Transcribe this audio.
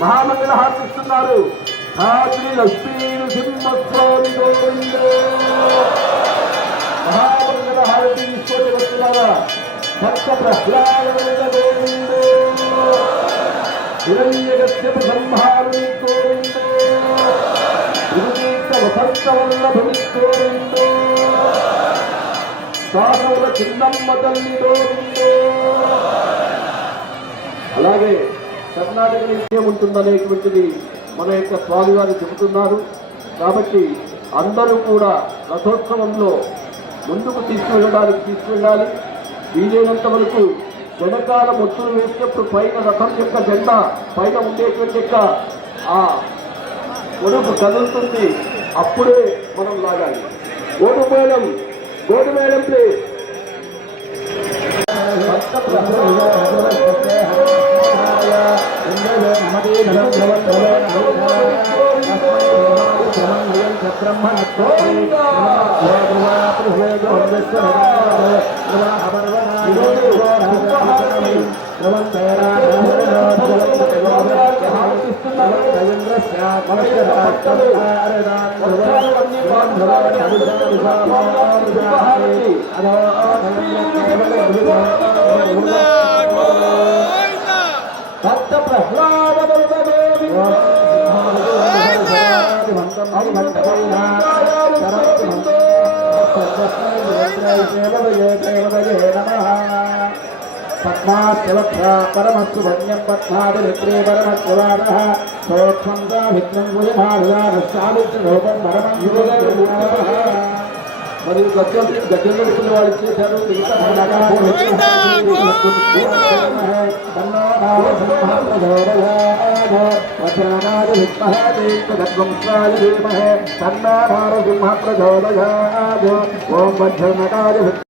మహామంగళ హారతిస్తున్నారు. శ్రీ లక్ష్మీ నృసింహస్వామి గోవింద. మహామంగళ హారతి తీసుకొని వస్తున్నారా? భక్త ప్రహ్లాద గోవింద. హిరణ్యగత్యపు సంహారుని గోవింద. గురుదీక్ష వసంత వల్లభుని గోవింద. సాధువుల చిన్నమ్మ తల్లి గోవింద. అలాగే కర్ణాటక నిత్యం ఉంటుందనేటువంటిది మన యొక్క స్వామివారు చెబుతున్నారు. కాబట్టి అందరూ కూడా రథోత్సవంలో ముందుకు తీసుకువెళ్ళాలి. వీలైనంత వరకు వెనకాల మొత్తులు వేసినప్పుడు పైన రథం యొక్క జెండా పైన ఉండేటువంటి యొక్క ఆ ఒడుపు కదులుతుంది. అప్పుడే మనం లాగాలి. గోడు మేళం ప్లీజ్. భక్త ప్రహ్లాద పద్మాస్యవక్షా పరమస్సు భన్యం పద్మాది మిత్రే పరమస్వాదః సోక్షంగా విఘ్నం గుణమాలుగానుష్టామిత్రరూపం పరమం. మరియు గజంగడుకున్న వాళ్ళు ఇచ్చేశారు. ఓం